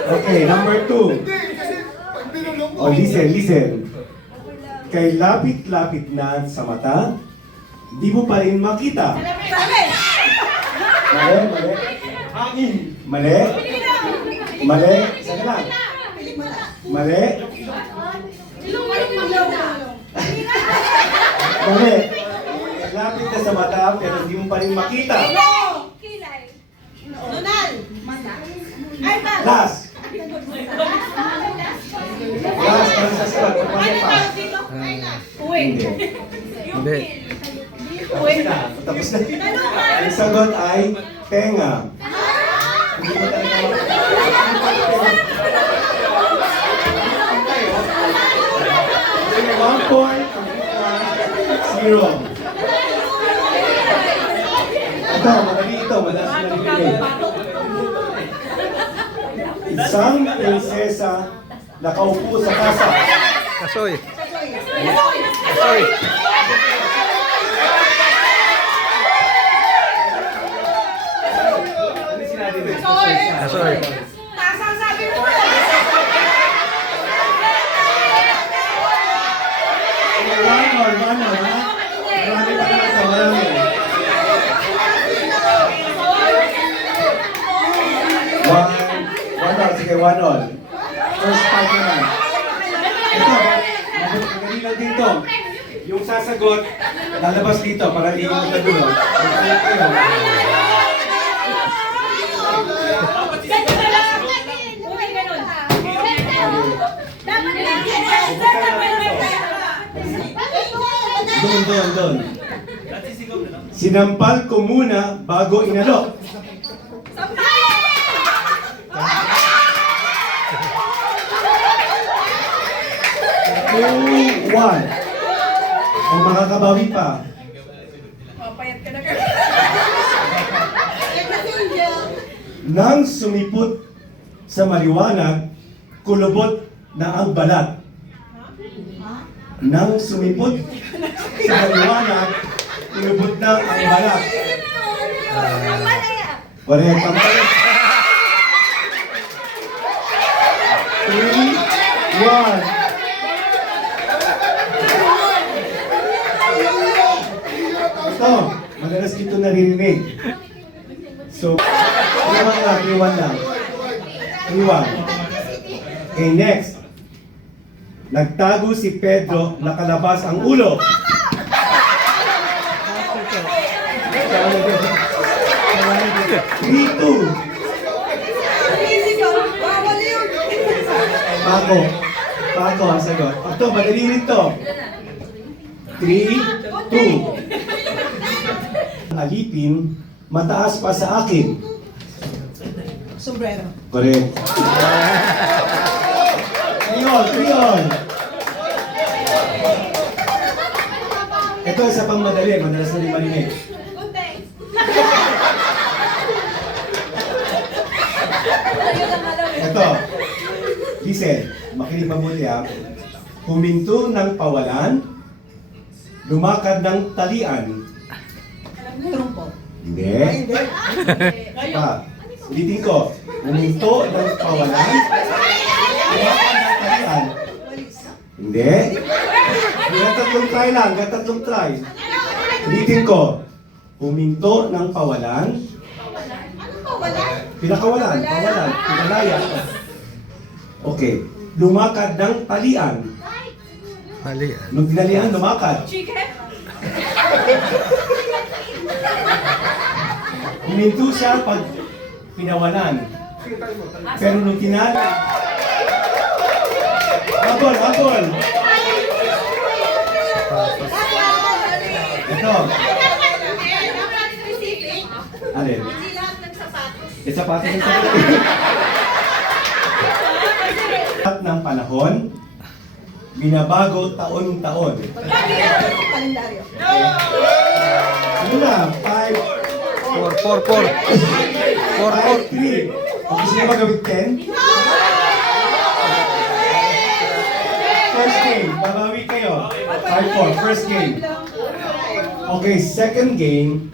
Okay, number two. Oh, listen, listen. Kay lapit-lapit na sa mata, di mo pa rin makita. Mali, mali. Hangin. Mali. Mali. Saka lang. Mali. Mali. Lapit na sa mata, pero di mo pa rin makita. Nunal. Hindi. Hindi. Tapos na. Tapos na. Ang sagot ay tenga. Hindi mo talaga makita. One point. Zero. Ito, madali ito. Madalas na narinig. Isang prinsesa nakaupo sa kasa. Kasoy. Kasoy. Kasoy. Tasa sabi mo. One or one one all. Sige, one all. First. Ito, madali lang dito. Yung sasagot, lalabas dito para hindi mo nagulo. Doon, doon, doon. Sinampal ko muna bago inalok. Two, one. O makakabawi pa. Papayat ka na ka. Nang sumipot sa maliwanag, kulubot na ang balat. Nang sumipot sa maliwanag, kulubot na ang balat. Ang malaya. Correct. Ang balat. Three, one. Ito, madalas dito naririnig. So, 3-1 lang, 3-1 lang. 3-1. Okay, next. Nagtago si Pedro, nakalabas ang ulo. 3-2. Pako. Pako ang sagot. Ito, madali rin to. 3, 2. Alipin, mataas pa sa akin. Sombrero. Correct. Triol, triol. Ito isa pang madali, madalas na rin marinig. Ito. Listen, makinig mabuti ha. Huminto ng pawalan, lumakad ng talian. Trumpo. Hindi. Pa, ulitin ko. Huminto ng pawalan, lumakad ng talian. Hindi. Hanggang tatlong try lang, hanggang tatlong try. Ulitin ko. Huminto ng pawalan, pinakawalan, pawalan, pinalaya. Okay. Lumakad ng talian. Mali. Nung tinalian, lumakad. Chicken? Huminto siya pag pinawalan. Pero nung tinali... Habol, habol! Ito. Alin? Hindi lahat ng sapatos. E sapatos ang sagot. At ng panahon, binabago taon-taon. Kalendaryo. Ano na? Four, four, four. Four, four. three. Gusto niyo magawit ten? First game, babawi kayo. Five, four, first game. Okay, second game,